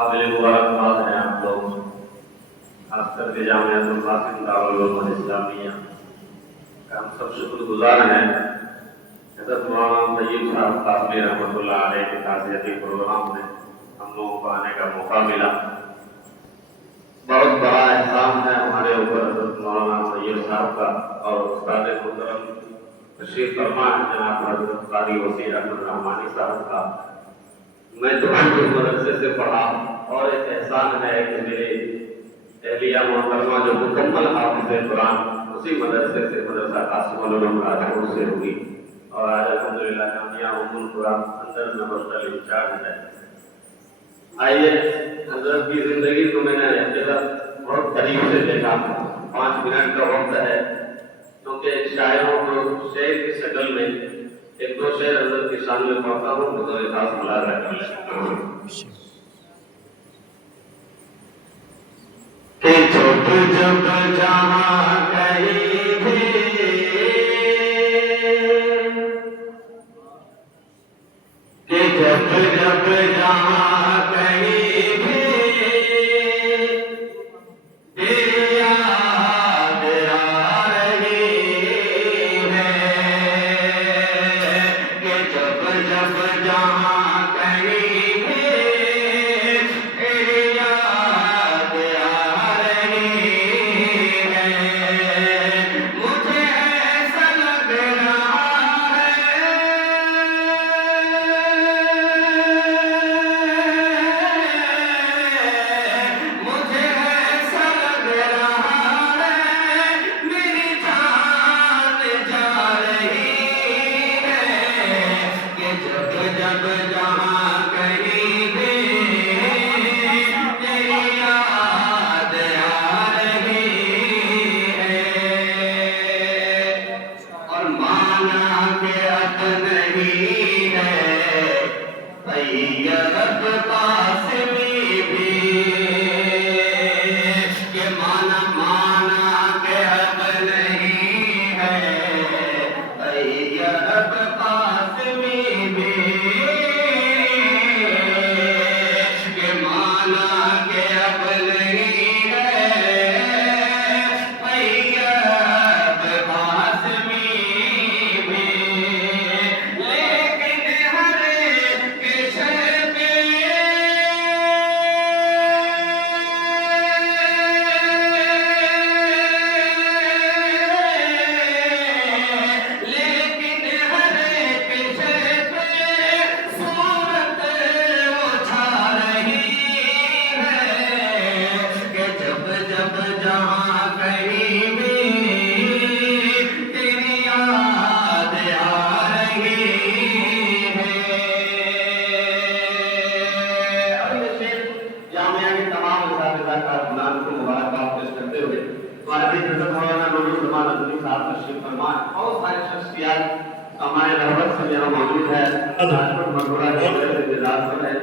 قابل مبارکباد ہیں آپ لوگ، خاص کر کے جامعہ القاسم دارالعلوم الاسلامیہ کا ہم سب شکر گزار ہیں۔ حضرت مولانا طیب صاحب قاسمی رحمۃ اللہ علیہ کے تعزیتی پروگرام میں ہم لوگوں کو آنے کا موقع ملا۔ بہت بڑا احسان ہے ہمارے اوپر حضرت مولانا طیب صاحب کا، اور استاد محترم تشریف فرما ہے جناب حضرت قاری وسیع احمد رحمانی صاحب کا۔ میں تو مدرسے سے پڑھا، اور ایک احسان ہے کہ میرے اہلیہ محترمہ جو مکمل حافظ قرآن اسی مدرسے سے مدرسہ قاسم العلوم راجپور سے ہوئی، اور آج الحمدللہ جامعہ ام القرآن اندر میں ہاسٹل انچارج ہے۔ آئیے، حضرت کی زندگی کو میں نے بہت قریب سے دیکھا۔ 5 منٹ کا وقت ہے، کیونکہ شاعروں کو شعر کی شکل میں ایک دو شعر حضرت کی شان میں پڑھتا ہوں، بطور خاص ملاحظہ کر لیں۔ کہ جب جہاں کہیں بھی، کہ جب جہاں کہیں بھی یاد آ رہی ہے، کہ جب جہاں کہیں بھی یاد آ رہی ہے، مجھے ایسا لگ رہا ہے، مجھے ایسا لگ رہا ہے میری جان جا رہی ہے، کہ جب جہاں کہیں بھی تیری یاد آ رہی ہے، اور مانا کہ اب نہیں ہے طیب قاسمی بھی، کہ مانا کہ اب نہیں ہے طیب قاسمی بھی، کہ مانا کہ اب نہیں ہے طیب قاسمی بھی، لیکن ہر ایک شے پہ لیکن ہر ایک شے پہ صورت وہ چھا رہی ہے، کہ جب جہاں کہیں بھی تیری یاد آ رہی ہے۔ اب یہ شعر جامعہ کے تمام اساتذہ کارکنان کو مبارکباد پیش کرتے ہوئے ہمارے حضرت مولانا نور الزمان ندوی صاحب تشریف فرما، بہت ساری شخصیات ہمارے رہبر سے یہاں موجود ہے، راجپور مقبرہ کے انتظار پر ہے،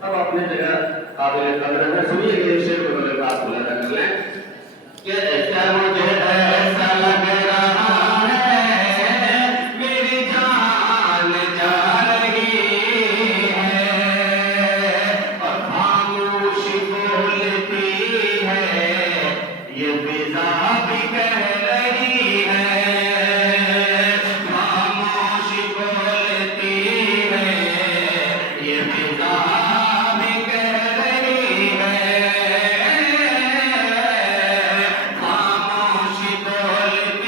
سب اپنے جگہ قابل قدر ہے۔ سنیے کہ یہ شعر کو بڑے خاص ملاحظہ کر لیں، کہ ایسا مجھے ایسا لگ رہا ہے میری جان جا رہی ہے، اور خاموش بولتی ہے یہ فضا بھی کہہ رہی ہے، خاموش بولتی ہے یہ فضا بھی کہہ رہی ہے، خاموش بولتی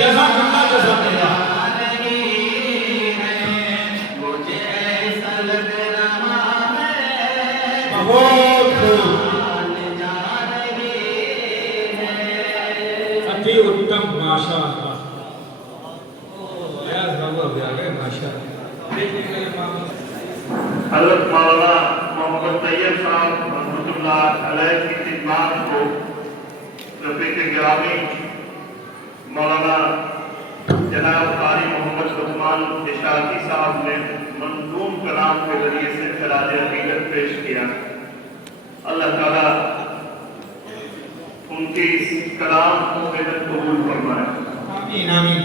جزاک اللہ بہت اتی اتم ماشاء اللہ حضرت مولانا محمد طیب صاحب رحمۃ اللہ علیہ کی خدمات کو رفیق گرامی مولانا جناب قاری محمد عثمان اشاقی صاحب نے منظوم کلام کے ذریعے سے خراج عقیدت پیش کیا. اللہ تعالیٰ ان کی اس کلام کو بہت قبول فرمائے. آمین آمین